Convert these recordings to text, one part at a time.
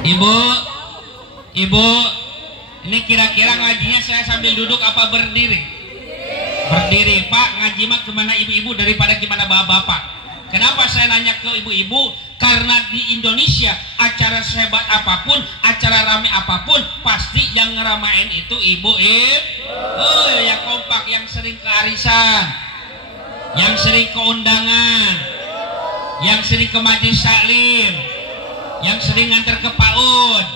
Ibu, ibu, ini kira-kira ngajinya saya sambil duduk apa berdiri? Berdiri. Pak, ngaji mah kemana ibu-ibu daripada gimana bapak-bapak? Kenapa saya nanya ke ibu-ibu? Karena di Indonesia acara sehebat apapun, acara rame apapun, pasti yang ngeramain itu ibu-ibu. Oh, yang kompak, yang sering ke arisan, yang sering ke undangan, yang sering ke majelis taklim, yang sering nganter ke PAUD,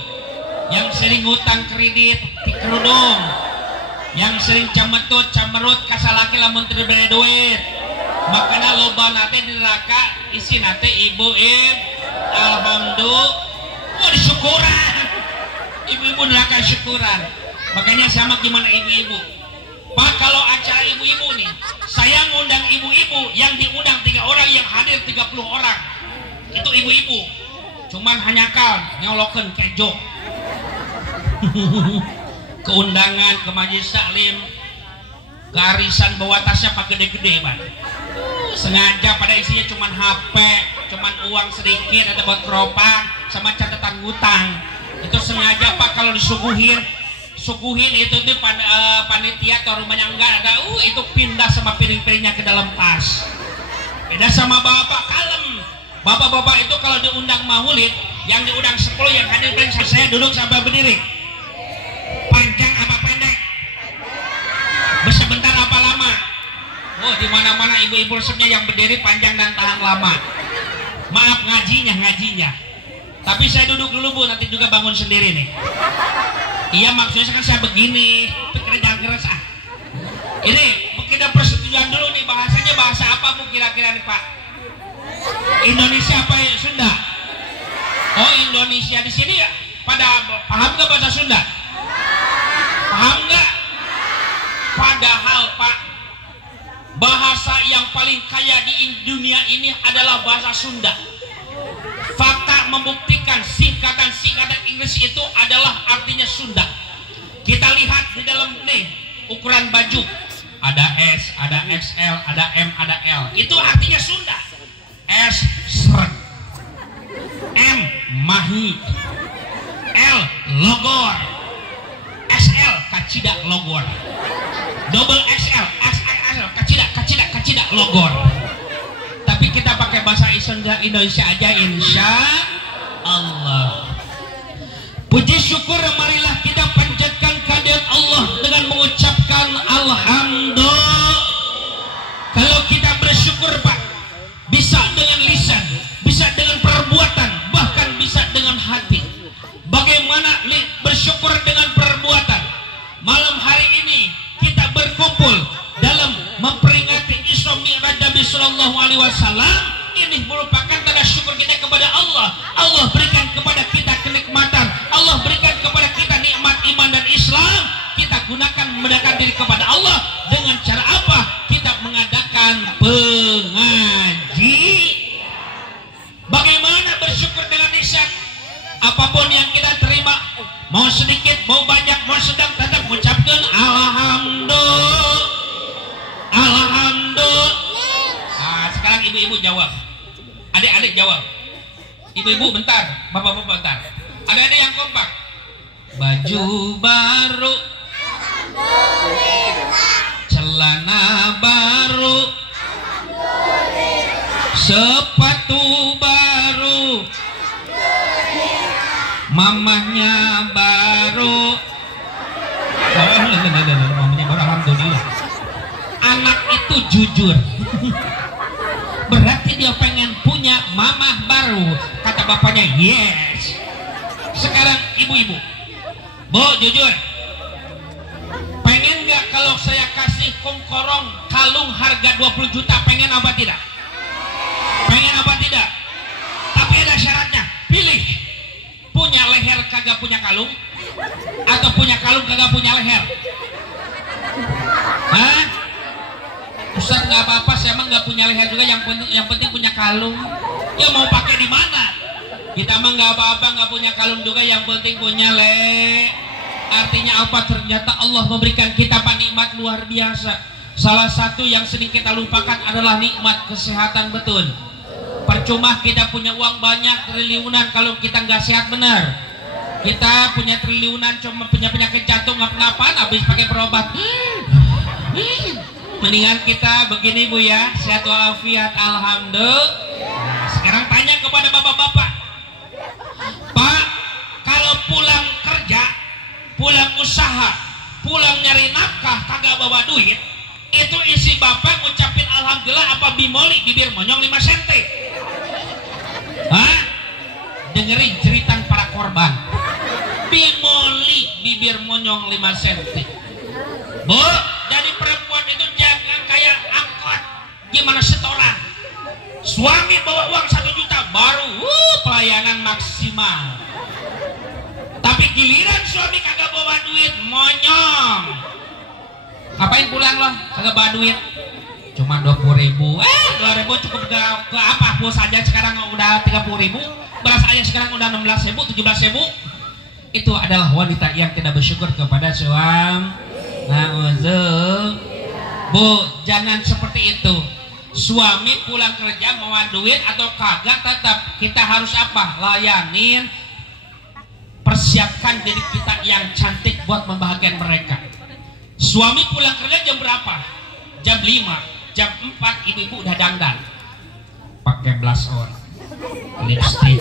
yang sering ngutang kredit di kerudung, yang sering camerut kasalaki lamun teu bere duit. Makanya loba nate di neraka isi nate ibu-ibu. Alhamdulillah, oh disyukuran. Ibu-ibu neraka syukuran. Makanya sama gimana ibu-ibu. Pak, kalau acara ibu-ibu nih, saya ngundang ibu-ibu, yang diundang 3 orang, yang hadir 30 orang. Itu ibu-ibu. Cuman hanya nyolokeun kejo. Keundangan, ke majelis taklim, ke arisan bawa tasnya pak gede-gede, Pak. Sengaja pada isinya cuman HP, cuman uang sedikit, ada buat keropang sama catatan ngutang. Itu sengaja Pak, kalau disuguhin itu tuh panitia atau rumahnya enggak ada, itu pindah sama piring-piringnya ke dalam tas. Beda sama bapak, kalem. Bapak-bapak itu kalau diundang maulid, yang diundang 10, yang hadir paling saya duduk sampai berdiri. Panjang apa pendek? Sebentar apa lama? Oh, di mana-mana ibu-ibu resepnya yang berdiri panjang dan tahan lama. Maaf ngajinya. Tapi saya duduk dulu Bu, nanti juga bangun sendiri nih. Iya, maksudnya kan saya begini, pikirnya jangan keras ah. Ini kita persetujuan dulu nih, bahasanya bahasa apa Bu kira-kira nih Pak? Indonesia apa ya? Sunda? Oh, Indonesia. Di sini ya pada paham nggak bahasa Sunda? Paham nggak? Padahal Pak, bahasa yang paling kaya di dunia ini adalah bahasa Sunda. Fakta membuktikan singkatan Inggris itu adalah artinya Sunda. Kita lihat di dalam nih ukuran baju, ada S, ada XL, ada M, ada L. Itu artinya Sunda. S seret, M mahi, L logor, XL kacidak logor, double XL kacidak logor. Tapi kita pakai bahasa Indonesia aja, insya Allah. Puji syukur, marilah kita panjatkan kehadirat Allah dengan mengucapkan alhamdulillah. Kalau kita bersyukur Pak, bisa dengan lisan, bisa dengan perbuatan, bahkan bisa dengan hati. Bagaimana bersyukur dengan perbuatan? Malam hari ini kita berkumpul dalam memperingati Isra Mi'raj Nabi Sallallahu Alaihi Wasallam. Ini merupakan tanda syukur kita kepada Allah. Allah berikan kepada kita kenikmatan, Allah berikan kepada kita nikmat iman dan Islam. Kita gunakan mendekatkan diri kepada Allah dengan cara apa? Kita mengadakan pengaji. Bagaimana bersyukur dengan lisan? Apapun yang kita terima, mau sedikit, mau banyak, mau sedang, tetap mengucapkan alhamdulillah. Alhamdulillah. Nah, sekarang ibu-ibu jawab, adik-adik jawab. Ibu-ibu bentar, bapak-bapak bentar. Adik-adik yang kompak. Baju baru, celana baru, sepatu baru, mamahnya baru. Mamahnya baru, alhamdulillah. Anak itu jujur. Berarti dia pengen punya mamah baru. Kata bapaknya yes. Sekarang ibu-ibu, Bu, jujur, pengen gak kalau saya kasih kongkorong kalung harga 20 juta? Pengen apa tidak? Pengen apa tidak? Tapi ada syaratnya. Pilih, punya leher kagak punya kalung, atau punya kalung kagak punya leher. Hah? Ustaz, nggak apa-apa, saya emang nggak punya leher juga, yang penting punya kalung. Ya mau pakai di mana? Kita mah nggak apa-apa, nggak punya kalung juga, yang penting punya Artinya apa? Ternyata Allah memberikan kita nikmat luar biasa. Salah satu yang sering kita lupakan adalah nikmat kesehatan. Betul. Percuma kita punya uang banyak triliunan kalau kita nggak sehat benar. Kita punya triliunan cuma punya penyakit jantung ngapa-ngapain habis pakai berobat. Mendingan kita begini Bu ya, sehat walafiat alhamdulillah. Sekarang tanya kepada bapak-bapak, Pak, kalau pulang kerja, pulang usaha, pulang nyari nafkah kagak bawa duit, itu isi bapak ngucapin alhamdulillah apa bimoli bibir monyong 5 cm? Hah? Dengerin cerita para korban. Bimoli bibir monyong 5 cm. Bu, jadi perempuan itu jangan kayak angkot. Gimana setoran? Suami bawa uang 1 juta baru pelayanan maksimal. Tapi giliran suami kagak bawa duit, monyong. Ngapain pulang loh? Kagak bawa duit. Cuma 20.000. 2.000 cukup ke apa? Pulsa aja sekarang udah 30.000. Beras aja sekarang udah 16.000, 17.000. Itu adalah wanita yang tidak bersyukur kepada suami. Bu, jangan seperti itu. Suami pulang kerja mau duit atau kagak, tetap kita harus apa? Layanin, persiapkan diri kita yang cantik buat membahagiakan mereka. Suami pulang kerja jam berapa? Jam 5, jam 4 ibu-ibu udah dandan, pakai blush on, lipstick,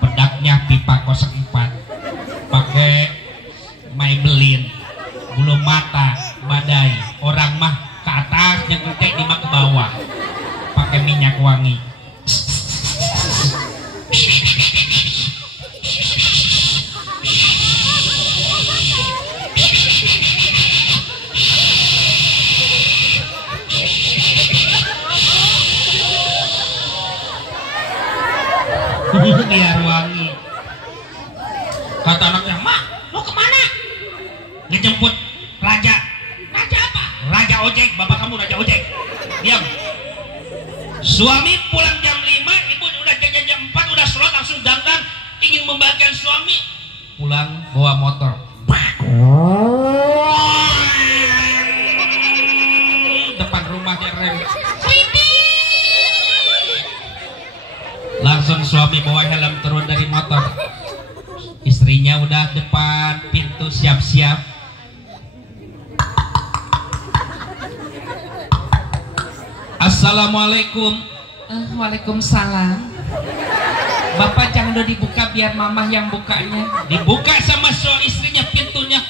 bedaknya pipa 04, pakai Maybelline, bulu mata badai, orang mah ke atas, yang penting lima ke bawah, pakai minyak wangi. Biar wangi. Kata anaknya, "Mak, mau kemana?" Ngejemput raja. Raja apa? Raja ojek. Bapak kamu raja ojek. Diam. Suami pulang jam 5, ibu udah jajan jam 4, udah sholat langsung dandan, ingin membahagiakan suami. Pulang bawa motor. Depan rumahnya rem. Langsung suami bawa helm turun dari motor. Istrinya udah depan pintu siap-siap. Assalamualaikum. Waalaikumsalam. Bapak jangan udah dibuka, biar mamah yang bukanya. Dibuka sama istrinya pintunya.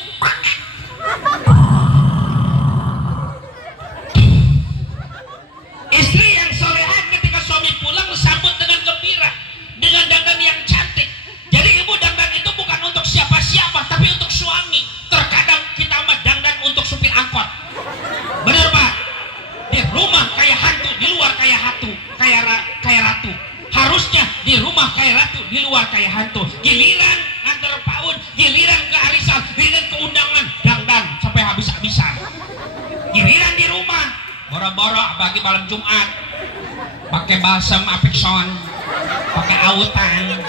Istri yang solehan ketika suami pulang sambut dengan gembira, dengan dandan yang cantik. Jadi ibu dandan itu bukan untuk siapa-siapa, tapi untuk suami. Terkadang kita mah dandan untuk supir angkot. Bener Pak? Di rumah kayak hantu, di luar kayak hatu, kayak ratu. Harusnya di rumah kayak ratu, di luar kayak hantu. Giliran antar PAUD, giliran ke arisan, giliran ke undangan, dandan sampai habis-habisan. Giliran di rumah boro-boro bagi malam Jumat, pakai balsam Apixon, pakai autan,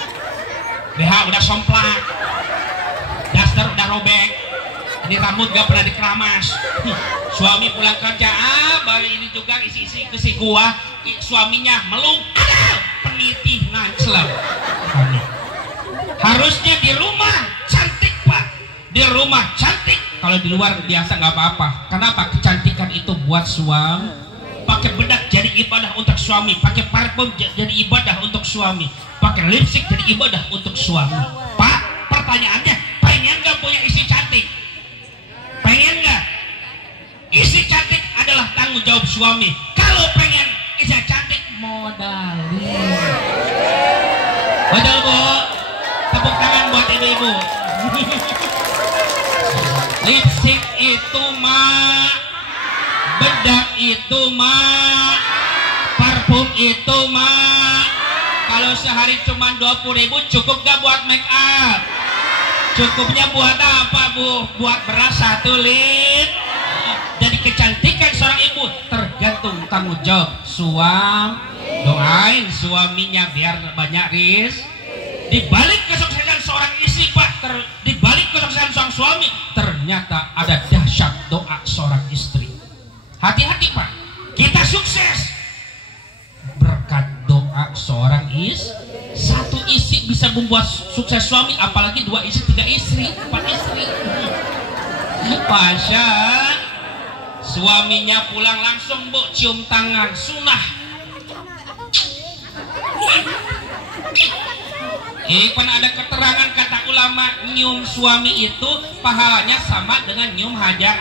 BH udah somplak, daster udah robek, ini rambut gak pernah dikeramas. Suami pulang kerja, baru ini juga isi-isi kesi gua, suaminya melung, penitih nganclem. Harusnya di rumah cantik Pak, di rumah cantik. Kalau di luar biasa nggak apa-apa. Kenapa? Kecantikan itu buat suami. Pakai bedak jadi ibadah untuk suami. Pakai parfum jadi ibadah untuk suami. Pakai lipstick jadi ibadah untuk suami. Pak, pertanyaannya, pengen nggak punya istri cantik? Pengen nggak? Istri cantik adalah tanggung jawab suami. Kalau pengen istri cantik, modalin. Betul Bu? Tepuk tangan buat ibu-ibu. Lipstick itu mah, bedak itu mah, parfum itu mah. Kalau sehari cuma 20.000 cukup gak buat make up? Cukupnya buat apa Bu? Buat beras 1 liter. Jadi kecantikan seorang ibu tergantung tanggung jawab suami. Doain suaminya biar banyak rizki. Di balik kesuksesan seorang istri Pak, di balik kesuksesan seorang suami, ternyata ada dahsyat doa seorang istri. Hati-hati Pak, kita sukses berkat doa seorang istri. Satu istri bisa bungkus buat sukses suami, apalagi 2 istri, 3 istri, 4 istri. Pasha suaminya pulang langsung bu cium tangan, sunnah. Pernah ada keterangan kata ulama, nyium suami itu pahalanya sama dengan nyium hajar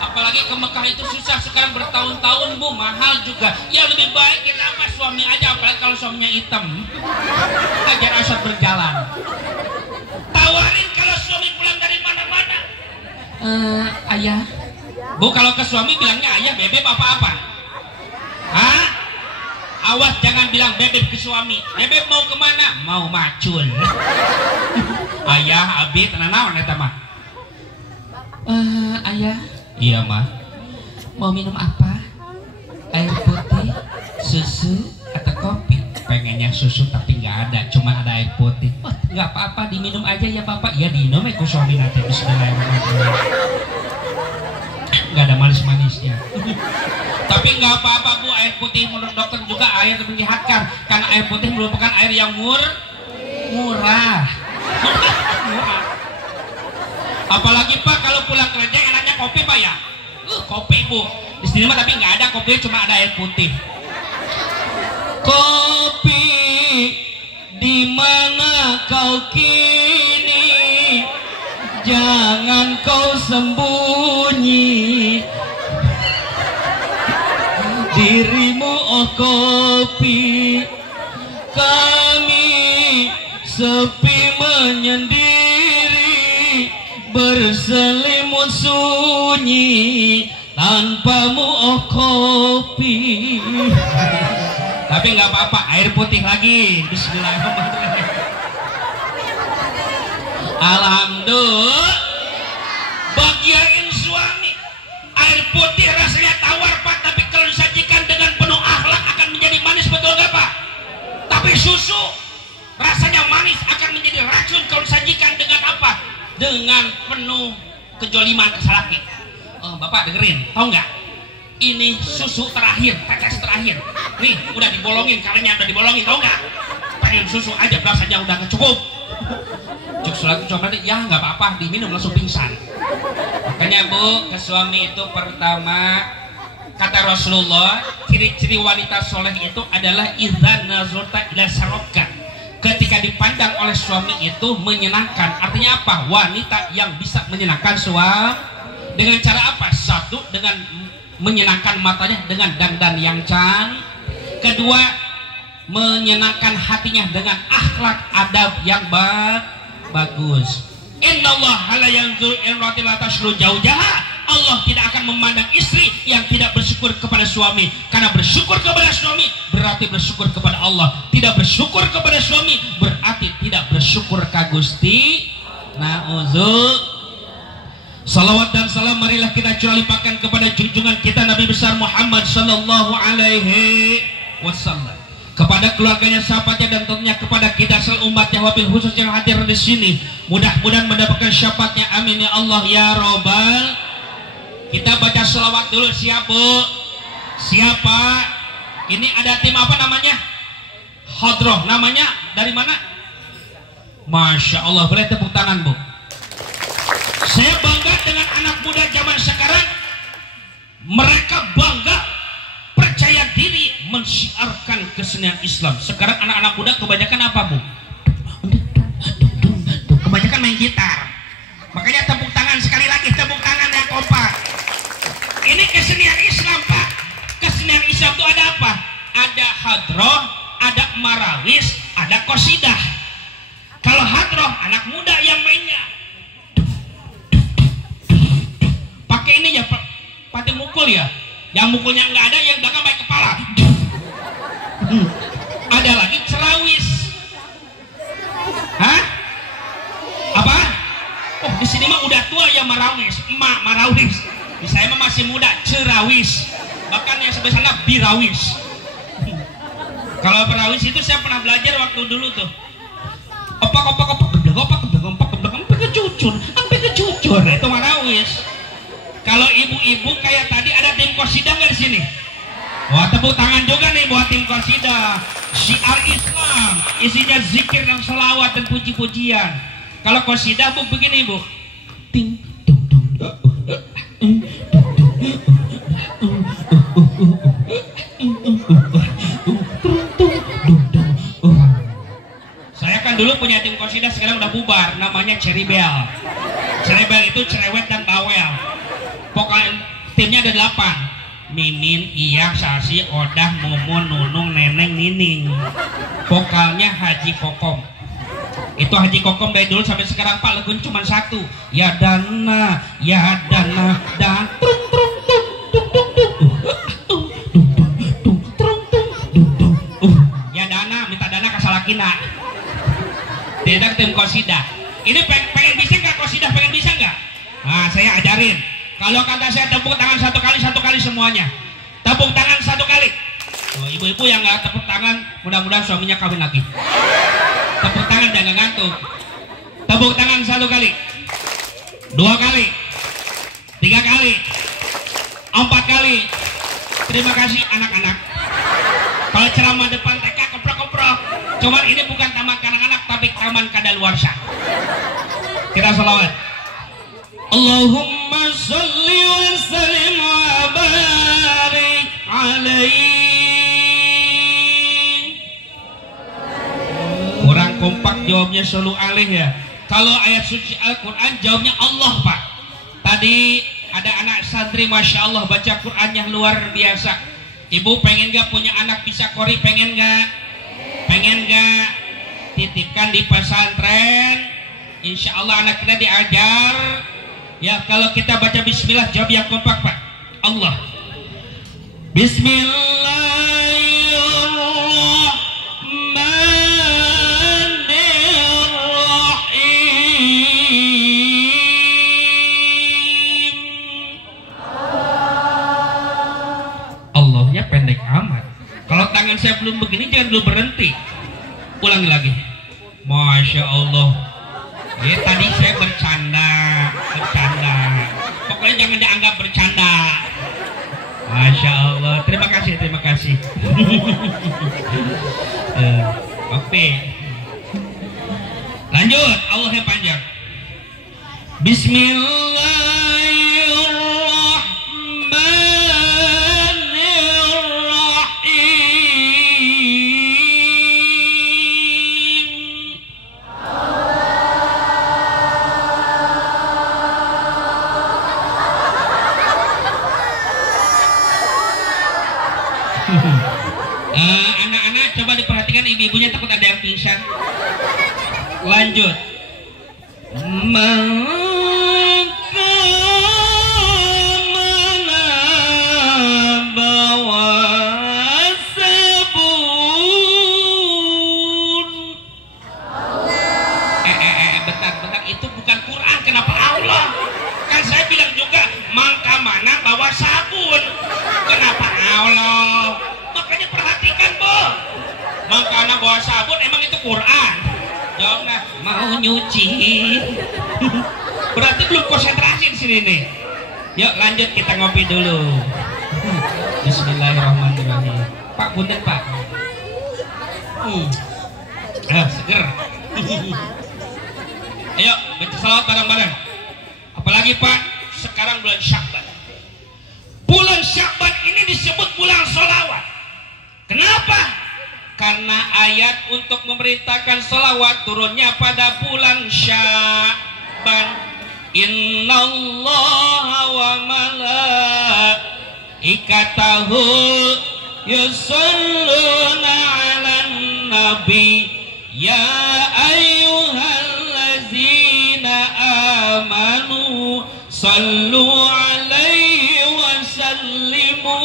apalagi ke Mekah itu susah, sekarang bertahun-tahun bu, mahal juga. Ya lebih baik kita apa suami aja, apalagi kalau suaminya hitam, hajar aswad berjalan. Tawarin kalau suami pulang dari mana-mana, ayah bu, kalau ke suami bilangnya ayah, bebek, apa-apa. Hah? Awas jangan bilang bebek ke suami. Bebek mau kemana? Mau macul. Ayah, abi, tenang naon eta mah. Ayah. Iya mah. Mau minum apa? Air putih, susu, atau kopi? Pengennya susu tapi nggak ada, cuma ada air putih. Oh, nggak apa-apa, diminum aja ya bapak. Ya diminum ku suami nanti. Bismillahirrahmanirrahim. Nggak ada manis-manisnya. Tapi nggak apa-apa bu, air putih menurut dokter juga air menyehatkan, karena air putih merupakan air yang murah. Apalagi pak kalau pulang kerja enaknya kopi pak ya, kopi bu. Di sini mah tapi nggak ada kopi, cuma ada air putih. Kopi di mana kau kini, jangan kau sembunyi dirimu oh kopi, kami sepi menyendiri berselimut sunyi tanpamu oh kopi. Tapi nggak apa-apa, air putih lagi. Bismillahirrahmanirrahim. Alhamdulillah. Bagian suami air putih rasanya tawar pak, tapi kalau disajikan dengan penuh akhlak akan menjadi manis, betul nggak pak? Tapi susu rasanya manis akan menjadi racun kalau disajikan dengan apa? Dengan penuh kejoliman kesalaki. Oh, bapak dengerin, tahu nggak? Ini susu terakhir, tetes terakhir. Nih udah dibolongin, kalengnya udah dibolongin, tahu nggak? Pengen susu aja rasanya udah cukup. Cuk lagi coba deh, ya nggak apa-apa, diminum langsung pingsan. Makanya bu, ke suami itu pertama kata Rasulullah, ciri-ciri wanita soleh itu adalah idza nazarta ila sarabka. Ketika dipandang oleh suami itu menyenangkan. Artinya apa? Wanita yang bisa menyenangkan suami dengan cara apa? Satu, dengan menyenangkan matanya dengan dandan yang cantik. Kedua, menyenangkan hatinya dengan akhlak adab yang bagus. Innallaha la yanzuru imra'atin la tashru zawjaha. Allah tidak akan memandang istri yang tidak bersyukur kepada suami. Karena bersyukur kepada suami berarti bersyukur kepada Allah. Tidak bersyukur kepada suami berarti tidak bersyukur ka Gusti. Na'udzu. Salawat dan salam marilah kita curah limpahkan kepada junjungan kita Nabi besar Muhammad sallallahu alaihi wasallam, kepada keluarganya, sahabatnya, dan tentunya kepada kita seluruh umatnya, wabil khusus yang hadir di sini. Mudah-mudahan mendapatkan syafaatnya, amin ya Allah ya robbal. Kita baca selawat dulu, siap bu? Siapa? Ini ada tim apa namanya? Hadroh, namanya dari mana? Masya Allah, boleh tepuk tangan bu. Saya bangga dengan anak muda zaman sekarang. Mereka bangga, percaya diri, mensiarkan kesenian Islam. Sekarang anak-anak muda kebanyakan apa bu? Kebanyakan main gitar. Makanya tepuk tangan sekali lagi, tepuk tangan yang kompak. Ini kesenian Islam pak. Kesenian Islam itu ada apa? Ada hadroh, ada marawis, ada qasidah. Kalau hadroh anak muda yang mainnya pakai ini ya, pakai mukul ya. Yang mukulnya nggak ada, yang belakang pakai kepala. Ada lagi cerawis. Hah? Apa? Oh di sini mah udah tua ya marawis, emak marawis. Di saya mah masih muda, cerawis. Bahkan yang sebelah sana birawis. Kalau perawis itu saya pernah belajar waktu dulu tuh. Opak sampai kecucur, itu marawis. Kalau ibu-ibu kayak tadi ada tim qasidah nggak di sini? Wah, tepuk tangan juga nih buat tim Qasidah. Syiar Islam, isinya zikir dan sholawat dan puji-pujian. Kalau Qasidah Bu begini Bu. Ting dung dung. Saya kan dulu punya tim Qasidah, sekarang udah bubar, namanya Cherry Bell. Cherry Bell itu cerewet dan bawel. Pokoknya timnya ada 8. Mimin, Iya, Sasi, Odah, Mumun, Nunung, Neneng, Nining. Vokalnya Haji Kokom. Itu Haji Kokom dari dulu sampai sekarang Pak, lagunya cuma satu. Ya dana, dan trung trung tung tung tung. Ya dana, minta dana ke Salakina. Tidak tim Qasidah. Ini pengen bisa nggak Qasidah? Pengen bisa nggak? Nah, saya ajarin. Kalau kata saya tepuk tangan satu kali semuanya. Tepuk tangan 1 kali. Oh, ibu-ibu yang nggak tepuk tangan, mudah-mudahan suaminya kawin lagi. Tepuk tangan jangan ngantuk. Tepuk tangan 1 kali, 2 kali, 3 kali, 4 kali. Terima kasih anak-anak. Kalau ceramah depan TK keprok-keprok. Cuman ini bukan taman kanak-kanak tapi taman kadaluarsa. Kita sholawat. Allahumma sholli wa sallim wa barik alaihi. Kurang kompak jawabnya selalu alih ya. Kalau ayat suci Al-Quran jawabnya Allah Pak. Tadi ada anak santri Masya Allah baca Quran yang luar biasa. Ibu pengen gak punya anak bisa qori? Pengen gak? Pengen gak? Titipkan di pesantren. Insya Allah anak kita diajar. Ya kalau kita baca bismillah jawab yang kompak Pak. Allah. Bismillahirrahmanirrahim. Allahnya pendek amat. Kalau tangan saya belum begini jangan dulu berhenti. Ulangi lagi. Masya Allah. Tadi saya bercanda. Pokoknya jangan dianggap bercanda. Masya Allah. Terima kasih. Oke. Lanjut. Allah yang panjang. Anak-anak coba diperhatikan ibu-ibunya takut ada yang pingsan. Lanjut. Maka mana bawa sabun. Bentar, itu bukan Quran. Kenapa Allah? Kan saya bilang juga mangka mana bawa sabun. Kenapa Allah? Makanya perhatikan Bu. Mangka mana bawa sabun emang itu Quran? Jawab nah, mau nyuci. Berarti belum konsentrasi di sini nih. Yuk lanjut kita ngopi dulu. Bismillahirrahmanirrahim. Pak punten Pak. Seger. Ayo baca salawat bareng-bareng. Apalagi Pak, sekarang bulan Sya'ban. Bulan Sya'ban ini disebut bulan sholawat. Kenapa? Karena ayat untuk memerintahkan sholawat turunnya pada bulan Sya'ban. Innallaha wa malaikatahu yusholluna 'alan nabi ya ayyuhallazina amanu sallu 'alaihi wa sallimu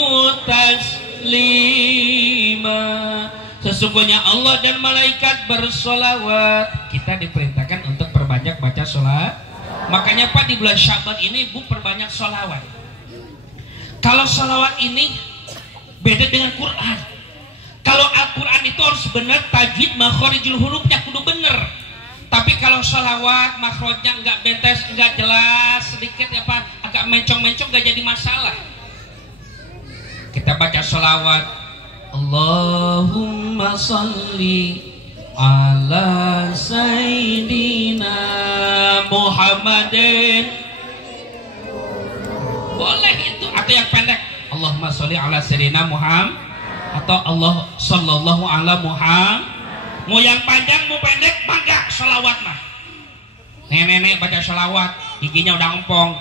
taslima. Sesungguhnya Allah dan malaikat bersolawat. Kita diperintahkan untuk perbanyak baca sholat. Makanya Pak di bulan Sya'ban ini Bu perbanyak sholawat. Kalau sholawat ini beda dengan Quran. Kalau Al-Quran itu harus benar tajwid makhorijul hurufnya kudu bener. Tapi kalau sholawat makhrojnya nggak betes, nggak jelas, sedikit ya Pak, agak mencong-mencong nggak jadi masalah. Kita Kita baca sholawat. Allahumma sholli ala sayyidina Muhammadin. Boleh itu, atau yang pendek Allahumma sholli ala sayyidina Muhammad, atau Allah sallallahu ala Muhammad. Mau yang panjang mau pendek mangga sholawat mah. Nenek-nenek baca sholawat giginya udah empong.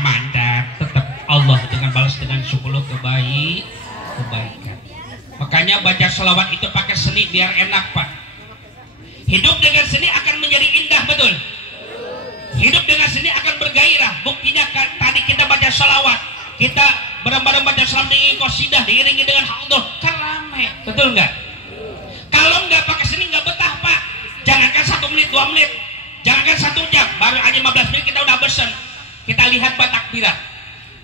Mantap. Tetap Allah dengan balas dengan 10 kebaikan. Makanya baca sholawat itu pakai seni biar enak, Pak. Hidup dengan seni akan menjadi indah, betul. Hidup dengan seni akan bergairah. Buktinya tadi kita baca sholawat, kita bareng-bareng baca sholawat dengan qasidah diiringi dengan hamdulillah, kan rame, betul nggak? Kalau nggak pakai seni nggak betah, Pak. Jangankan 1 menit 2 menit, jangankan 1 jam, baru aja 15 menit kita udah bosan. Kita lihat takbiran,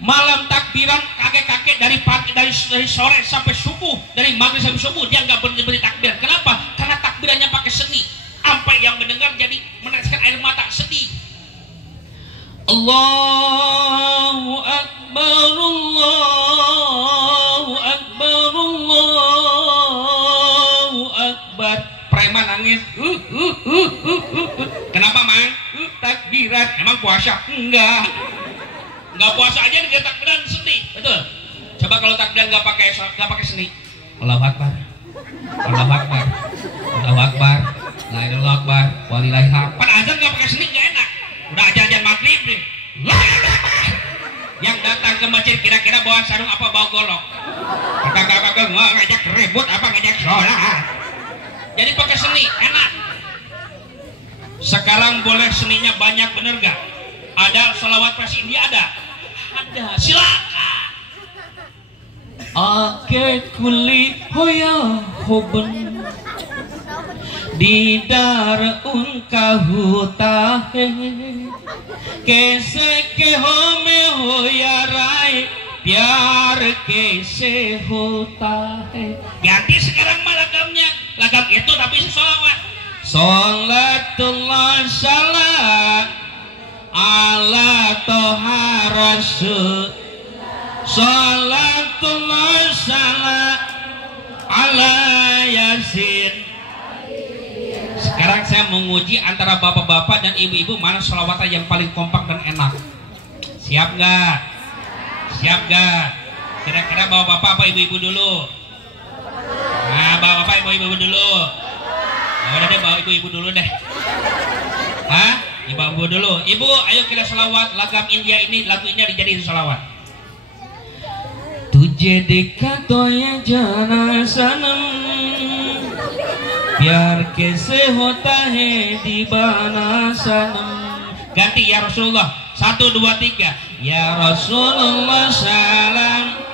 malam takbiran kakek-kakek dari pagi, dari sore sampai subuh, dari maghrib sampai subuh dia nggak berhenti takbir. Kenapa? Karena takbirannya pakai seni, sampai yang mendengar jadi meneteskan air mata sedih. Allahu Akbar, Allahu Akbar, Allahu Akbar. Preman nangis. Kenapa, Mang? Takbiran. Emang puasa? Enggak puasa aja dia takbiran sedih, betul. Coba kalau takbiran nggak pakai seni. Allahu Akbar, Allahu Akbar, Allahu Akbar, la ilaha illallah, walillahil hamd. Pan azan nggak pakai seni nggak enak. Udah ajan maghrib nih. Yang datang ke masjid kira-kira bawa sarung apa bawa golok? Kagak ngajak ribut apa ngajak sholat. Jadi pakai seni enak. Sekarang boleh seninya banyak, bener gak? Ada sholawat versi India ada, silakan. Ake kuli hoya hoben didar unkahutahe kese ke home hoya rai biar kese hotahe. Ganti sekarang mah lagamnya, lagam itu tapi sholawat. Sholatullah salat ala toha rasul, sholatullah salat ala yasin. Sekarang saya menguji antara bapak-bapak dan ibu-ibu mana sholawatan yang paling kompak dan enak. Siap nggak? Siap nggak? Kira-kira bapak-bapak apa ibu-ibu dulu? Nah, bapak-bapak ibu-ibu dulu. Udah deh, bawa ibu-ibu dulu deh. Hah? Ibu-ibu dulu. Ibu, ayo kita sholawat. Lagam India ini, lagu ini dijadiin sholawat. Tujhe dekha to ye jana sanam, biar kese hota hai dibana sanam. Ganti ya Rasulullah. 1, 2, 3. Ya Rasulullah salam.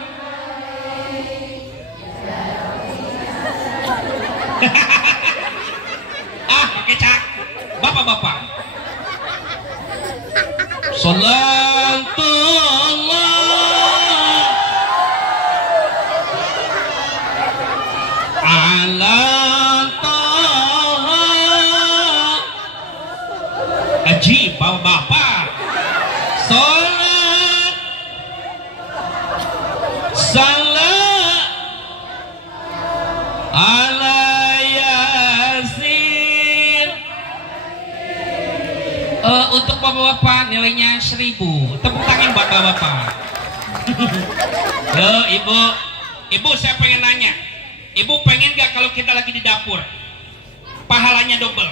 Pakai cak. Bapak-bapak. Salatullah ala taha. Ajib bapak. Salat salat ala untuk bapak-bapak nilainya 1000. Tepuk tangan buat bapak-bapak. Loh, ibu saya pengen nanya, ibu pengen gak kalau kita lagi di dapur pahalanya double?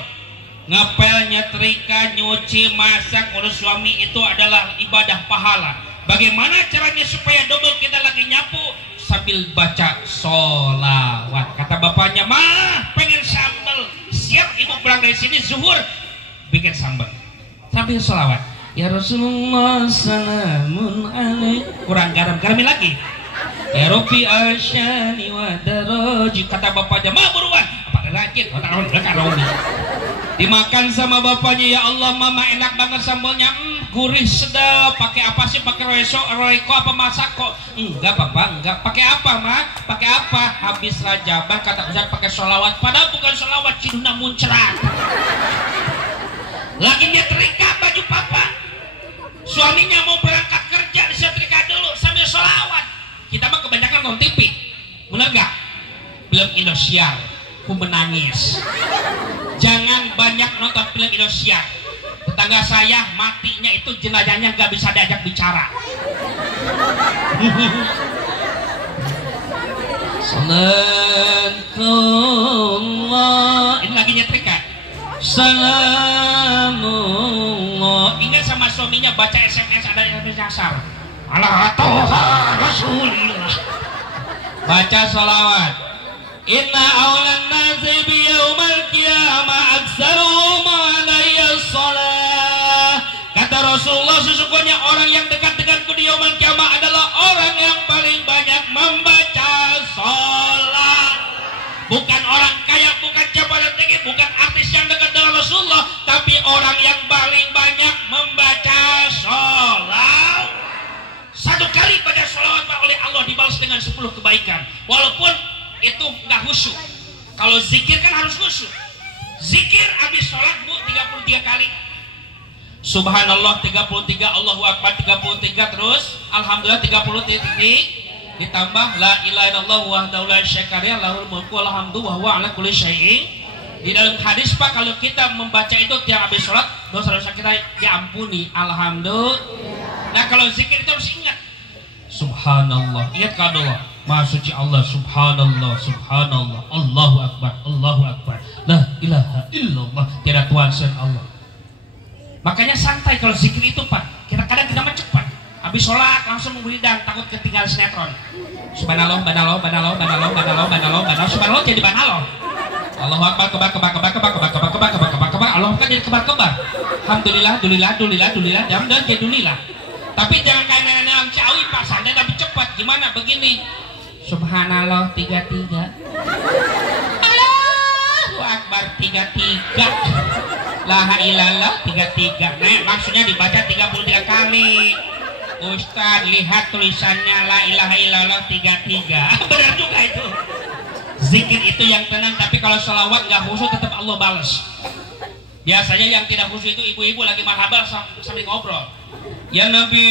Ngepel, nyetrika, nyuci, masak, urus suami itu adalah ibadah pahala. Bagaimana caranya supaya double? Kita lagi nyapu sambil baca sholawat. Kata bapaknya, mah pengen sambal. Siap ibu pulang dari sini zuhur bikin sambal sambil sholawat. Ya Rasulullah salamun alaik. Kurang garam, garamin lagi. Ya Rabbi asyani wa daraji. Kata bapaknya, mah buruan. Apa rajin? Dimakan sama bapaknya. Ya Allah, mama enak banget sambalnya. Gurih sedap. Pakai apa sih? Pakai royco apa masako? Enggak papa, enggak. Pakai apa mah? Pakai apa? Habis rajaban kata Ustaz pakai sholawat. Padahal bukan sholawat, ciduna muncrat. Lagi dia terikat baju papa. Suaminya mau berangkat kerja disetrika dulu sambil sholawat. Kita mah kebanyakan nonton TV, bener gak? Film Indosiar, ku menangis. Jangan banyak nonton film Indosiar. Tetangga saya matinya itu jenazahnya gak bisa diajak bicara. Salatullah, ini lagi nyetrika. Salamullah. Ingat sama suaminya baca SMS, ada SMS nyasar. Ala Tuhan Rasulullah. Baca salawat. Inna awlan nasi bi yaumal qiyamah aktsaruhum alayya shalah. Kata Rasulullah, sesungguhnya orang yang dekat denganku di yaumul qiyamah adalah orang yang paling banyak membaca salat. Bukan orang kaya, bukan jabatan tinggi, bukan artis yang dekat dengan Rasulullah, tapi orang yang paling banyak membaca salat. Satu kali baca salawat oleh Allah dibalas dengan 10 kebaikan. Walaupun itu nggak khusyuk. Kalau zikir kan harus khusyuk. Zikir habis sholat bu 33 kali. Subhanallah 33, Allahu Akbar 33, terus Alhamdulillah 30 ditambah la ilaha illallah wahdahu la syarika lahul mulku wal hamdu wa huwa ala kulli syai'in. Di dalam hadis Pak, kalau kita membaca itu tiap habis sholat, dosa-dosa kita diampuni. Alhamdulillah. Nah kalau zikir itu harus ingat. Subhanallah, ingat kado Allah. Maha suci Allah, subhanallah, subhanallah, Allahu Akbar, Allahu Akbar, la ilaha illallah, tiada Tuhan selain Allah. Makanya santai kalau zikir itu Pak. Kadang kita cepat. Habis sholat langsung memberidan, takut ketinggalan sinetron. Subhanallah, banallah, banallah, banallah, banallah, banallah, banallah, subhanallah jadi banallah. Allahu Akbar, kebar, Allah kan jadi kebar. Alhamdulillah, dulillah, dan kedulillah. Tapi jangan kayak nenek-nenek yang Ciawi Pak, santai tapi cepat. Gimana begini? Subhanallah 33, Allahu Akbar 33, La ilallah 33. Nah, maksudnya dibaca 33 kali. Ustaz, lihat tulisannya la ilaha illallah 33. Benar juga itu. Zikir itu yang tenang, tapi kalau sholawat nggak khusyuk tetap Allah balas. Biasanya yang tidak khusyuk itu ibu-ibu lagi marhaban sambil ngobrol. Ya Nabi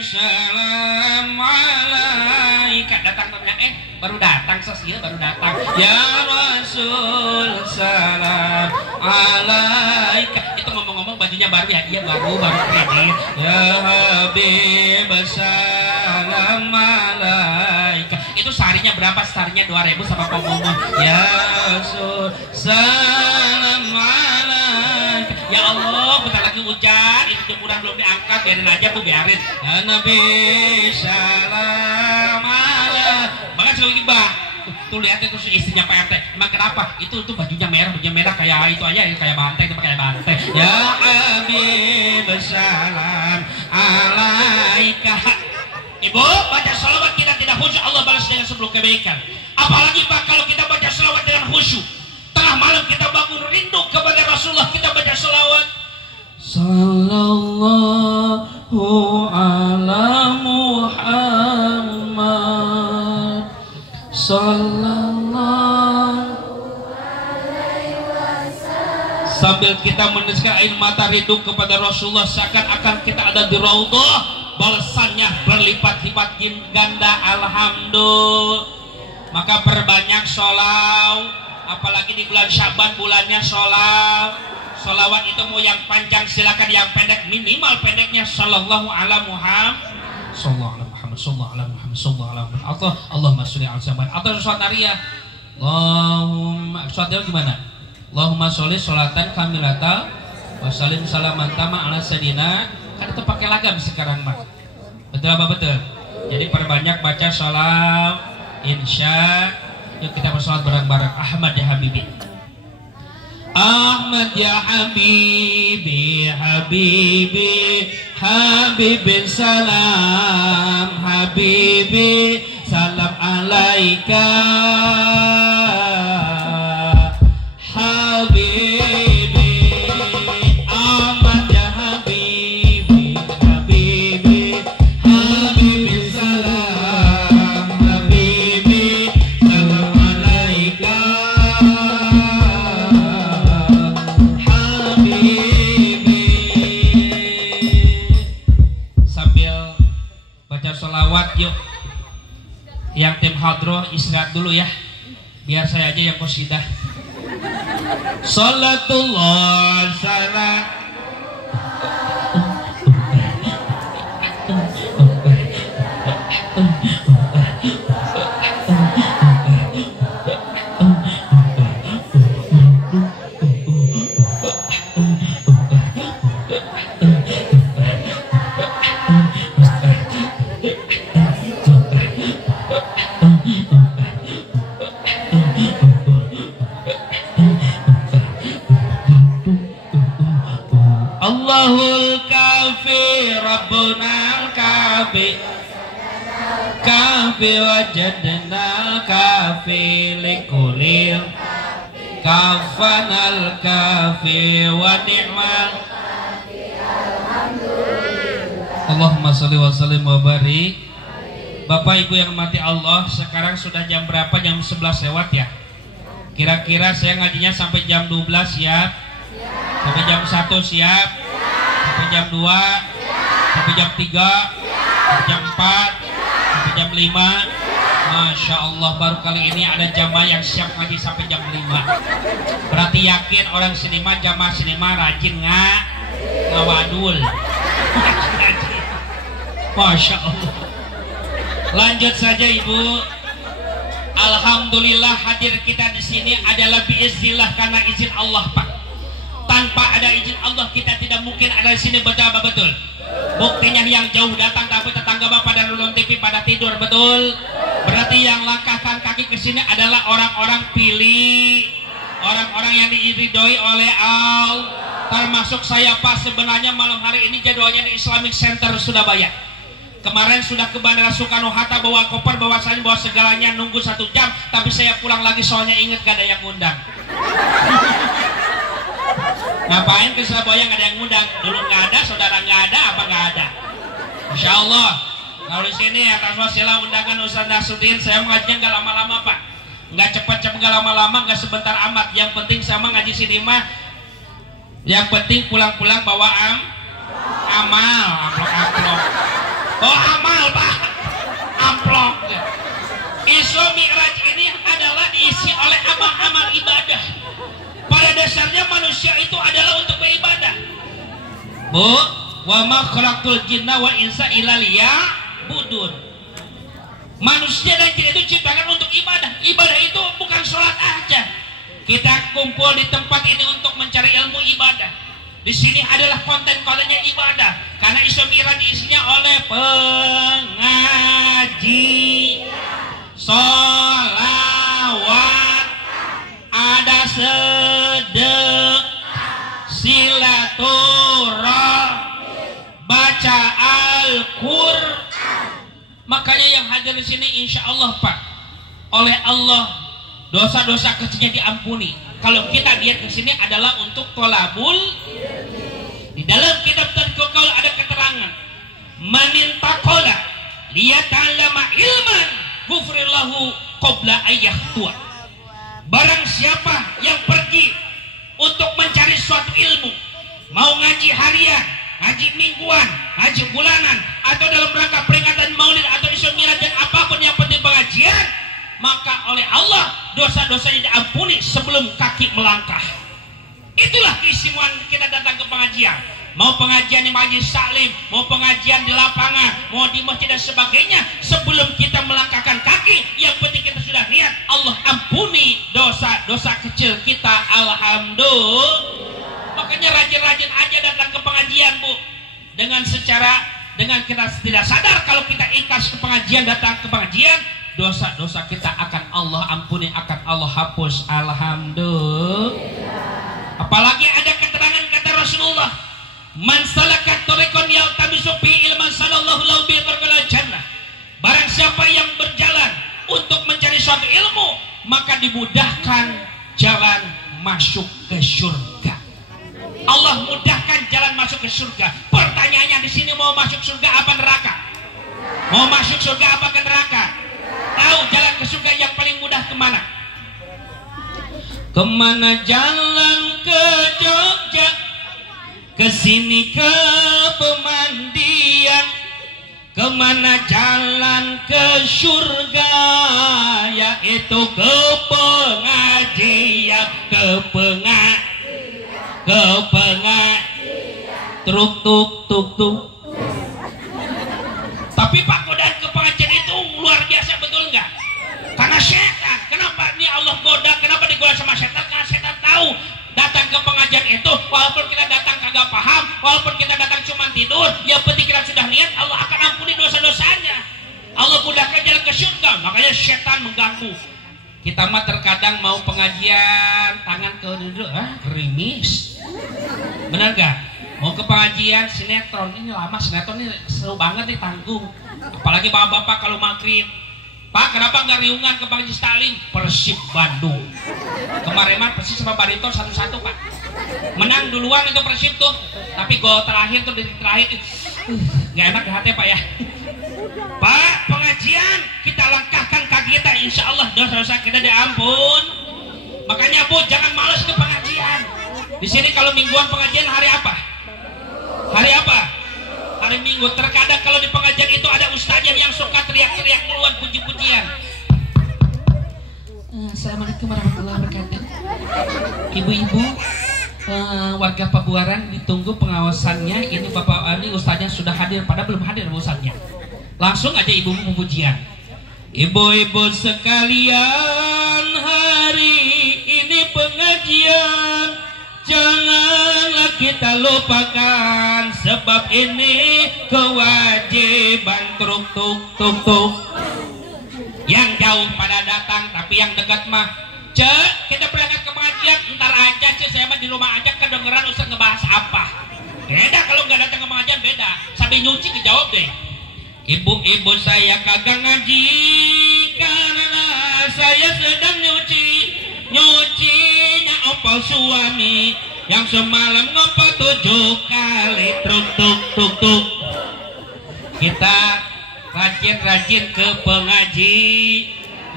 salam alaika, datang temennya, baru datang ya baru datang. Ya Rasul salam alaika, itu ngomong-ngomong bajunya baru ya, dia baru kredit. Ya Habib salam alaika, itu seharinya berapa? Seharinya 2.000 sama pengumuman. Ya Rasul salam alaika. Ya Allah, bentar lagi hujan, itu jemuran belum diangkat, biarin aja Bu, biarin. Ya Nabi salam alaika. Makanya sekali lagi Bang, tuh lihat itu istrinya Pak RT. Emang kenapa? Itu bajunya merah kayak itu aja, kayak banteng, itu kayak banteng. Ya Habib salam alaika. Ibu, baca salawat kita tidak khusyuk, Allah balas dengan 10 kebaikan. Apalagi Pak kalau kita baca salawat dengan khusyuk. Tengah malam kita bangun rindu kepada Rasulullah, kita baca salawat. Sallallahu ala Muhammad, sallallahu alaihi wasallam. Sambil kita menetes air mata rindu kepada Rasulullah, seakan-akan kita ada di raudhah, balasannya berlipat-lipat ganda. Alhamdulillah. Maka perbanyak sholawat. Apalagi di bulan Syaban, bulannya sholawat itu mau yang panjang silakan, yang pendek minimal pendeknya sallallahu ala Muhammad, sallallahu ala Muhammad, sallallahu ala Muhammad, sallallahu ala Muhammad. Allahumma sholli ala Muhammad. Atau sholat nariyah, Allahumma, sholatnya gimana? Allahumma sholli sholatan kamilata wa salim salaman tama ala sayyidina. Kan itu pakai lagam sekarang Pak. Betul apa betul? Jadi perbanyak baca sholat, insya. Yuk kita bersolat bareng-bareng. Ahmad ya Habibi, Ahmad ya Habibi, Habibi, Habibin salam, Habibi salam alaika, Habibi, Ahmad ya Habibi, Habibi, Habibin salam, Habibi salam alaika, Habibi. hadroh istirahat dulu ya, biar saya aja yang qasidah. Salatullah salam. Allahul kafi Rabbuna kafi kafi wajadna kafi likulil kafanal kafi wa ni'mal. Allahumma sholli wa sallim wa barik. Bapak Ibu yang mati Allah, sekarang sudah jam berapa? Jam 11 lewat ya. Kira-kira saya ngajinya sampai jam 12 siap, sampai jam 1 siap, sampai jam 2, sampai jam 3, sampai jam 4, sampai jam 5. Masya Allah, baru kali ini ada jamaah yang siap ngaji sampai jam 5. Berarti yakin orang sinima, jamaah sinima rajin ngawadul. Masya Allah. Lanjut saja Ibu. Alhamdulillah hadir kita di sini adalah biiznillah karena izin Allah Pak. Tanpa ada izin Allah kita tidak mungkin ada di sini, betul apa betul? Buktinya yang jauh datang tapi tetangga Bapak dan nonton TV pada tidur, betul? Berarti yang langkahkan kaki ke sini adalah orang-orang pilih, orang-orang yang diridhoi oleh Allah. Termasuk saya Pak, sebenarnya malam hari ini jadwalnya di Islamic Center Surabaya. Kemarin sudah ke Bandara Soekarno-Hatta bawa koper, bawa segalanya, nunggu 1 jam, tapi saya pulang lagi soalnya inget gak ada yang ngundang. Ngapain ke Surabaya gak ada yang ngundang? Dulu gak ada, saudara gak ada, apa gak ada? Insya Allah kalau di sini atas wasilah undangan Ustaz Nasruddin, saya ngajinya gak lama-lama Pak, gak cepat-cepat, gak lama-lama, gak sebentar amat. Yang penting sama ngaji sini mah, yang penting pulang-pulang bawa amal, amplop. Oh amal Pak, amplop. Isra Mi'raj ini adalah diisi oleh amal-amal ibadah. Pada dasarnya manusia itu adalah untuk beribadah. Bu, wa ma khalaqtul jinna wa insa illa liya'budun. Manusia dan jin itu diciptakan untuk ibadah. Ibadah itu bukan sholat aja. Kita kumpul di tempat ini untuk mencari ilmu ibadah. Di sini adalah konten-kontennya ibadah. Karena Isra Mi'raj diisinya oleh pengaji, sholawat, ada sedekah, silaturahmi, baca Al-Qur'an. Makanya yang hadir di sini insya Allah Pak, oleh Allah dosa-dosa kecilnya diampuni. Kalau kita lihat ke sini adalah untuk tolabul. Di dalam kitab Tadqiqul Qaul ada keterangan, manintaqala liyata'allama ilman ghufrillahu qabla ayyahtua. Barang siapa yang pergi untuk mencari suatu ilmu, mau ngaji harian, ngaji mingguan, ngaji bulanan, atau dalam rangka peringatan Maulid atau Isra Mi'raj dan apapun yang penting pengajian, maka oleh Allah dosa-dosanya diampuni sebelum kaki melangkah. Itulah keistimewaan kita datang ke pengajian. Mau pengajian di majelis taklim, mau pengajian di lapangan, mau di masjid dan sebagainya, sebelum kita melangkahkan kaki, yang penting kita sudah niat Allah ampuni dosa-dosa kecil kita. Alhamdulillah. Makanya rajin-rajin aja datang ke pengajian Bu. Dengan kita tidak sadar, kalau kita ikhlas ke pengajian, datang ke pengajian, dosa-dosa kita akan Allah ampuni, akan Allah hapus. Alhamdulillah. Apalagi ada keterangan kata Rasulullah, man salaka tariqan yaltamisu fi ilman sallallahu lahu bihi tariqal jannah. Barang siapa yang berjalan untuk mencari suatu ilmu, maka dimudahkan jalan masuk ke surga. Allah mudahkan jalan masuk ke surga. Pertanyaannya di sini, mau masuk surga apa neraka? Mau masuk surga apa ke neraka? Tahu jalan ke surga yang paling mudah kemana? Kemana jalan ke Jogja, ke sini ke Pemandian, ke kemana jalan ke surga, yaitu ke pengajian, truk tuk tuk tuk. Tapi Pak, godaan ke pengajian itu luar biasa, betul nggak? Karena setan. Kenapa ini Allah goda? Kenapa digoda sama setan? Karena setan tahu datang ke pengajian itu, walaupun kita datang kagak paham, walaupun kita datang cuma tidur, yang penting kita sudah niat, Allah akan ampuni dosa-dosanya. Allah mudahkan jalan ke surga. Makanya setan mengganggu. Kita mah terkadang mau pengajian tangan ke duduk, gerimis. Benar gak? Mau ke pengajian sinetron, ini lama sinetron ini seru banget nih, tanggung. Apalagi bapak-bapak kalau maghrib, Pak, kenapa nggak riungan ke Bang Haji Stalin? Persib Bandung. Kemarin mah Persib sama Barito 1-1, Pak. Menang duluan itu Persib tuh. Tapi gol terakhir tuh, di terakhir nggak enak di hati, Pak ya. Pak, pengajian kita langkahkan kaki kita, insya Allah dosa-dosa kita diampun. Makanya Bu, jangan malas ke pengajian. Di sini kalau mingguan pengajian hari apa? Hari apa? Hari Minggu. Terkadang kalau di pengajian itu ada ustazah yang suka teriak-teriak keluar puji-pujian. Assalamualaikum warahmatullahi wabarakatuh. Ibu-ibu, warga Pabuaran ditunggu pengawasannya. Ini Bapak, ini ustaznya sudah hadir, pada belum hadir ustaznya. Langsung aja ibu pujian. Ibu-ibu sekalian, hari ini pengajian janganlah kita lupakan, sebab ini kewajiban. Truk tuk tuk tuk. Yang jauh pada datang, tapi yang dekat mah, Cek, kita berangkat ke pengajian, ntar aja Cek, saya mah di rumah aja, kedengeran Ustaz ngebahas apa. Beda kalau nggak datang ke pengajian, beda. Sampai nyuci dijawab deh. Ibu-ibu saya kagak ngaji karena saya sedang nyucinya opal suami yang semalam ngopo 7 kali. Truk tuk tuk tuk. Kita rajin-rajin ke pengaji.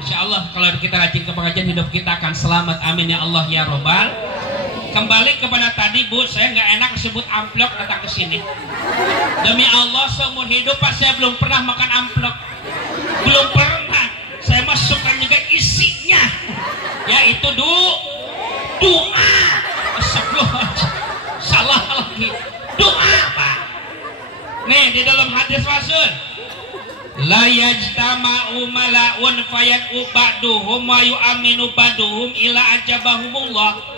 Insya Allah kalau kita rajin ke pengajian, hidup kita akan selamat. Amin ya Allah ya Robbal. Kembali kepada tadi, Bu, saya nggak enak sebut amplop datang ke sini. Demi Allah, seumur hidup Pak, saya belum pernah makan amplop. Belum pernah. Saya mah suka juga isinya, yaitu doa. Salah lagi. Doa, Pak. Nih di dalam hadis Rasul, la yajtama'u mala'un fayad'u ba'duhum wa yu'aminu ba'duhum ila ajabahumullah.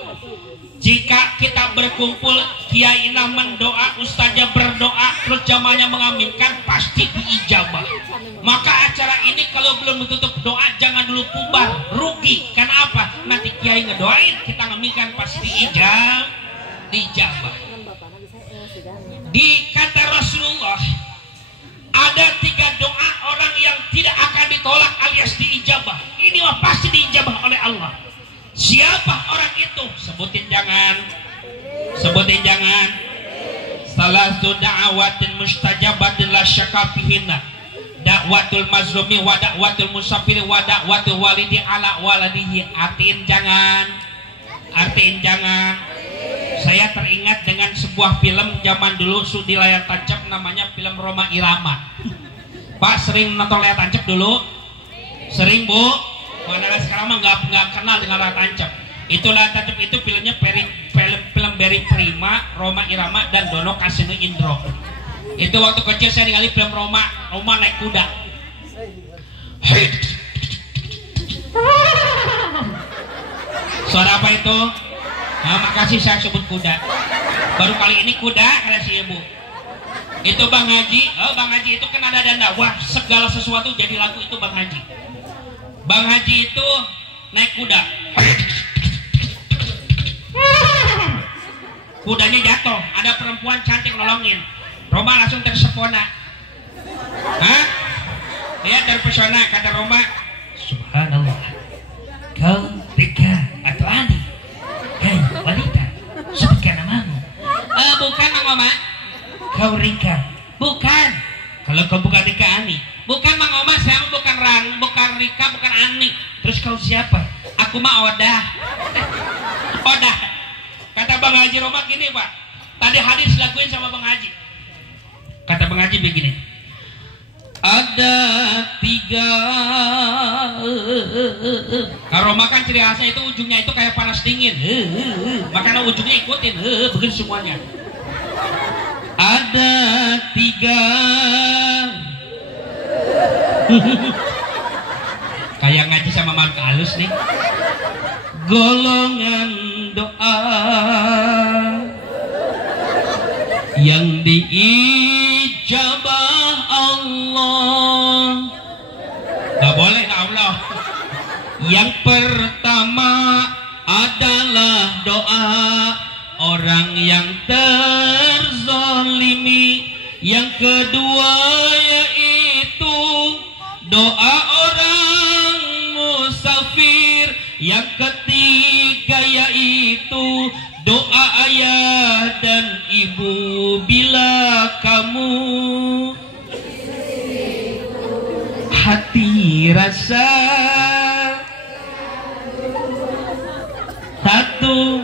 Jika kita berkumpul, kiainya mendoa, ustaznya berdoa, terus jamaahnya mengaminkan, pasti diijabah. Maka acara ini kalau belum ditutup doa, jangan dulu bubar, rugi. Karena apa? Nanti kiai ngedoain, kita ngaminkan, pasti diijabah. Di kata Rasulullah, ada 3 doa orang yang tidak akan ditolak alias diijabah. Ini mah pasti diijabah oleh Allah. Siapa orang itu? Sebutin jangan. Salasu da'awatin mustajabatin la syaka fihinna. Da'watul mazlumi wa da'watul musafiri wa da'watul walidi ala waladihi. Artiin jangan. Saya teringat dengan sebuah film zaman dulu di layar tancap, namanya film Roma Irama. Pak sering nonton layar tancap dulu? Sering, Bu? Mana sekarang mah nggak kenal dengan layar tancap. Itu layar tancap itu filmnya film Berry Prima, Roma Irama, dan Dono Kasino Indro. Itu waktu kecil saya ningali film Roma naik kuda. Suara apa itu? Nah, makasih saya sebut kuda. Baru kali ini kuda ada si ibu. Itu Bang Haji. Bang Haji itu kan ada danda. Wah, segala sesuatu jadi lagu itu Bang Haji. Bang Haji itu naik kuda. Kudanya jatuh, ada perempuan cantik nolongin. Roma langsung tersepona. Hah? Lihat terpesona, kata Roma, subhanallah, kau Rika atau Andi? Hei wanita, sebutkan namamu. Bukan Mang Oma. Kau Rika? Bukan. Kalau kau bukan Rika, Ani. Bukan Mang Oma, saya bukan Rika, bukan Ani. Terus kau siapa? Aku mah Odah. Kata Bang Haji Roma gini, Pak. Tadi hadis lakuin sama Bang Haji. Kata Bang Haji begini. Ada 3. Kalau makan ciri khasnya itu ujungnya itu kayak panas dingin. Makanya ujungnya ikutin. Begitu semuanya. Ada 3. Kayak ngaji sama makhluk halus nih. Golongan doa yang diijabah Allah. Gak boleh nah Allah. Yang pertama adalah doa orang yang terzalimi. Yang kedua yaitu doa orang musafir. Yang ketiga yaitu doa ayah dan ibu bila kamu hati rasa satu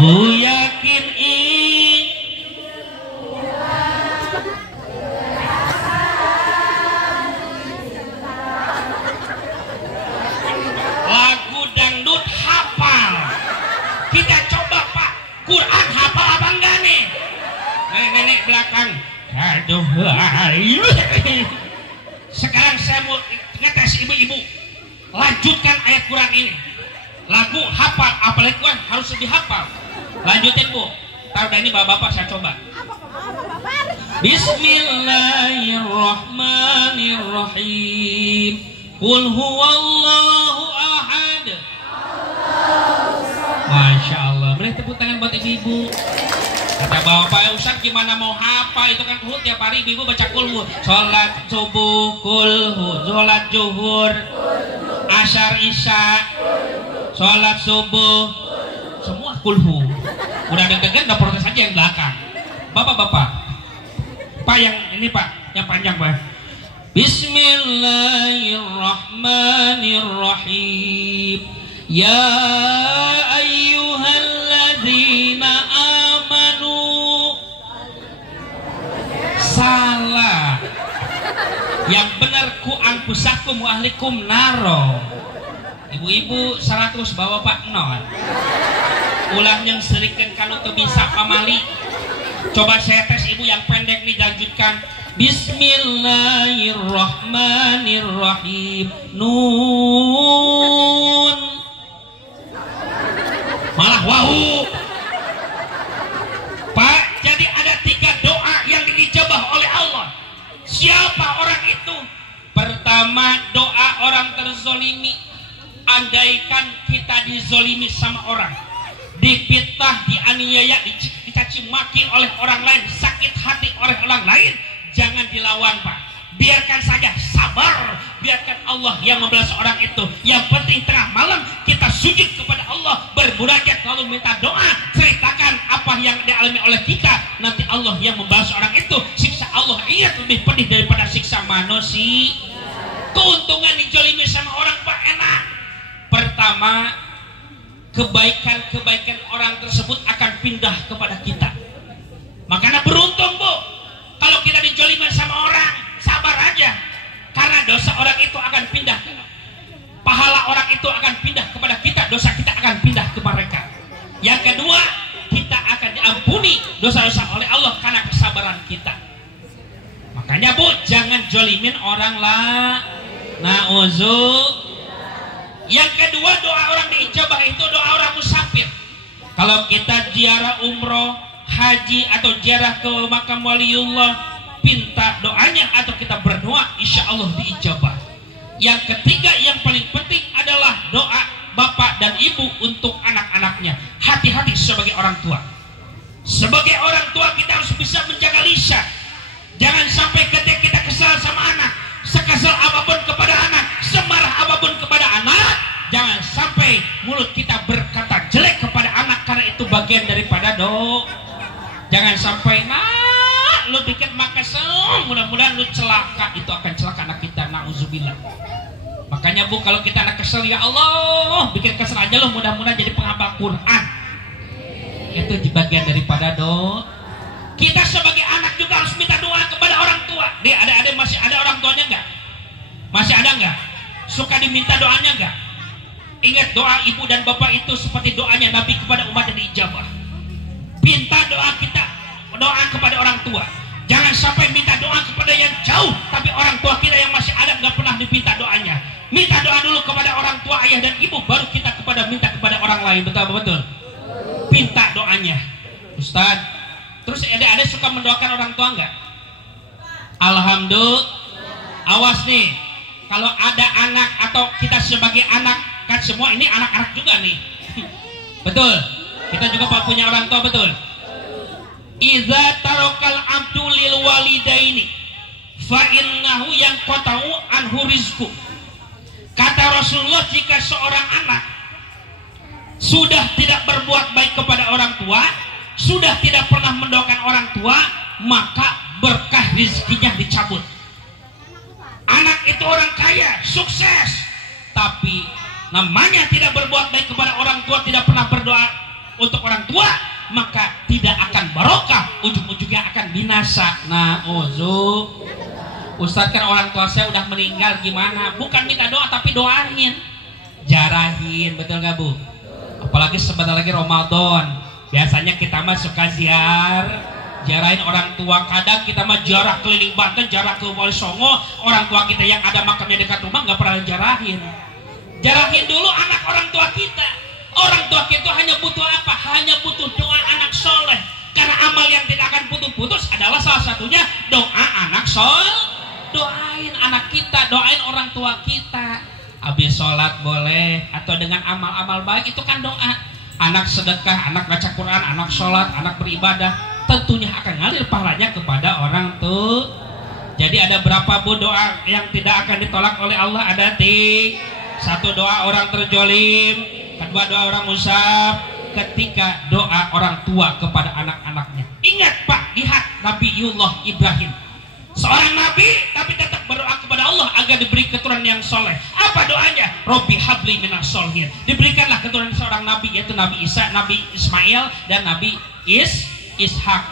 ku yakin lagu dangdut hafal. Kita coba Pak, Quran hafal apa enggak nih? Nenek belakang. Aduh. Sekarang saya mau ngetes ibu-ibu. Lanjutkan ayat Quran ini. Lagu hafal, apalagi Quran harus dihafal. Lanjutin Bu. Tahu dah ini bapak-bapak saya coba. Bismillahirrahmanirrahim. Qul huwallahu ahad. Masya Allah. Boleh tepuk tangan buat ibu-ibu. Kata bapak Ustaz gimana mau hafal itu kan tiap hari ibu baca kulhu. Sholat subuh kulhu, sholat zuhur, asar isya, sholat subuh, semua kulhu. Udah deg-degan udah protes aja yang belakang. Bapak-bapak, Pak yang ini Pak, yang panjang Pak. Bismillahirrahmanirrahim. Ya ayyuhalladzina amanu. Salah. Yang benar ku anfusakum wa ahlikum naro. Ibu-ibu 100 bawa Pak 0. Ulang yang serikan kalau tuh bisa pamali. Coba saya tes ibu yang pendek nih lanjutkan. Bismillahirrahmanirrahim. Nun. Malah wahu. Pak, jadi ada 3 doa yang diijabah oleh Allah. Siapa orang itu? Pertama, doa orang terzolimi. Andaikan kita dizolimi sama orang, dipitnah, dianiaya, dicaci maki oleh orang lain, sakit hati oleh orang lain, jangan dilawan Pak. Biarkan saja, sabar. Biarkan Allah yang membalas orang itu. Yang penting tengah malam kita sujud kepada Allah, bermunajat lalu minta doa, ceritakan apa yang dialami oleh kita. Nanti Allah yang membalas orang itu. Siksa Allah ingat lebih pedih daripada siksa manusia. Keuntungan dijolimi sama orang Pak enak. Pertama, kebaikan-kebaikan orang tersebut akan pindah kepada kita. Makanya beruntung Bu, kalau kita dijolimin sama orang, sabar aja, karena dosa orang itu akan pindah, pahala orang itu akan pindah kepada kita, dosa kita akan pindah ke mereka. Yang kedua, kita akan diampuni dosa-dosa oleh Allah karena kesabaran kita. Makanya Bu, jangan jolimin orang lah. Na'udzu. Yang kedua, doa orang diijabah itu doa orang musafir. Kalau kita ziarah umroh, haji atau ziarah ke makam waliullah, pinta doanya atau kita berdoa, insya Allah diijabah. Yang ketiga yang paling penting adalah doa bapak dan ibu untuk anak-anaknya. Hati-hati sebagai orang tua. Sebagai orang tua kita harus bisa menjaga lisan. Jangan sampai ketika kita kesal sama anak, sekesal apapun kepada anak, semarah apapun kepada anak, jangan sampai mulut kita berkata jelek kepada anak, karena itu bagian daripada doa. Jangan sampai lu bikin makasih, mudah-mudahan lu celaka, itu akan celaka anak kita. Nauzubillah. Makanya Bu, kalau kita anak kesel, ya Allah, bikin kesel aja loh, mudah-mudahan jadi penghafal Quran. Itu bagian daripada doa. Kita sebagai anak juga harus minta doa kepada orang tua. Nih, ada masih ada orang tuanya nggak? Masih ada nggak? Suka diminta doanya nggak? Ingat, doa ibu dan bapak itu seperti doanya Nabi kepada umat yang diijabah. Minta doa kita, doa kepada orang tua. Jangan sampai minta doa kepada yang jauh, tapi orang tua kita yang masih ada nggak pernah diminta doanya. Minta doa dulu kepada orang tua, ayah dan ibu, baru kita minta kepada orang lain. Betul apa betul? Minta doanya, Ustaz. Terus ada suka mendoakan orang tua nggak? Alhamdulillah. Awas nih, kalau ada anak atau kita sebagai anak, kan semua ini anak-anak juga nih. Betul. Kita juga punya orang tua, betul. Iza tarokal abdu lil walidaini fa innahu yang qata'u anhu rizqu. Kata Rasulullah, jika seorang anak sudah tidak berbuat baik kepada orang tua, sudah tidak pernah mendoakan orang tua, maka berkah rizkinya dicabut. Anak itu orang kaya, sukses, tapi namanya tidak berbuat baik kepada orang tua, tidak pernah berdoa untuk orang tua, maka tidak akan barokah, ujung-ujungnya akan binasa. Nah, Ustadz, kan orang tua saya udah meninggal, gimana? Bukan minta doa, tapi doain, jarahin, betul gak Bu? Apalagi sebentar lagi Ramadan, biasanya kita mah suka jarahin orang tua. Kadang kita mah jarah keliling Banten, jarah ke Wali Songo, orang tua kita yang ada makamnya dekat rumah nggak pernah jarahin. Jarahin dulu anak orang tua kita. Orang tua kita hanya butuh apa? Hanya butuh doa anak soleh. Karena amal yang tidak akan putus-putus adalah salah satunya doa anak soleh. Doain anak kita, doain orang tua kita. Habis sholat boleh, atau dengan amal-amal baik, itu kan doa. Anak sedekah, anak baca Quran, anak sholat, anak beribadah, tentunya akan ngalir pahalanya kepada orang tua. Jadi ada berapa Bu doa yang tidak akan ditolak oleh Allah? Ada 3. 1 doa orang terjolim, 2 doa orang musab, ketika doa orang tua kepada anak-anaknya. Ingat Pak, lihat Nabiullah Ibrahim, seorang nabi tapi tetap berdoa kepada Allah agar diberi keturunan yang soleh. Apa doanya? Robbi habli minas solihin. Diberikanlah keturunan seorang nabi, yaitu Nabi Isa, Nabi Ismail, dan Nabi Ishak.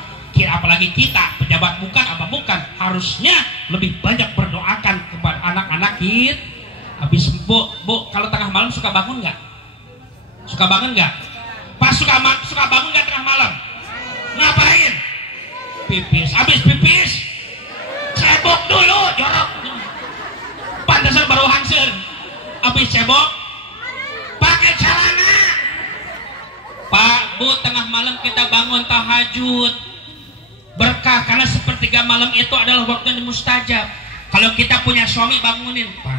Apalagi kita pejabat bukan apa bukan, harusnya lebih banyak berdoakan kepada anak-anak kita. Habis Bu, kalau tengah malam suka bangun nggak? Suka bangun nggak? Pas suka bangun nggak tengah malam? Ngapain? Pipis. Habis pipis, cebok dulu, jorok. Pantesan baru hangsir. Habis cebok, pakai celana. Pak, Bu, tengah malam kita bangun tahajud, berkah, karena sepertiga malam itu adalah waktu yang mustajab. Kalau kita punya suami, bangunin Pak.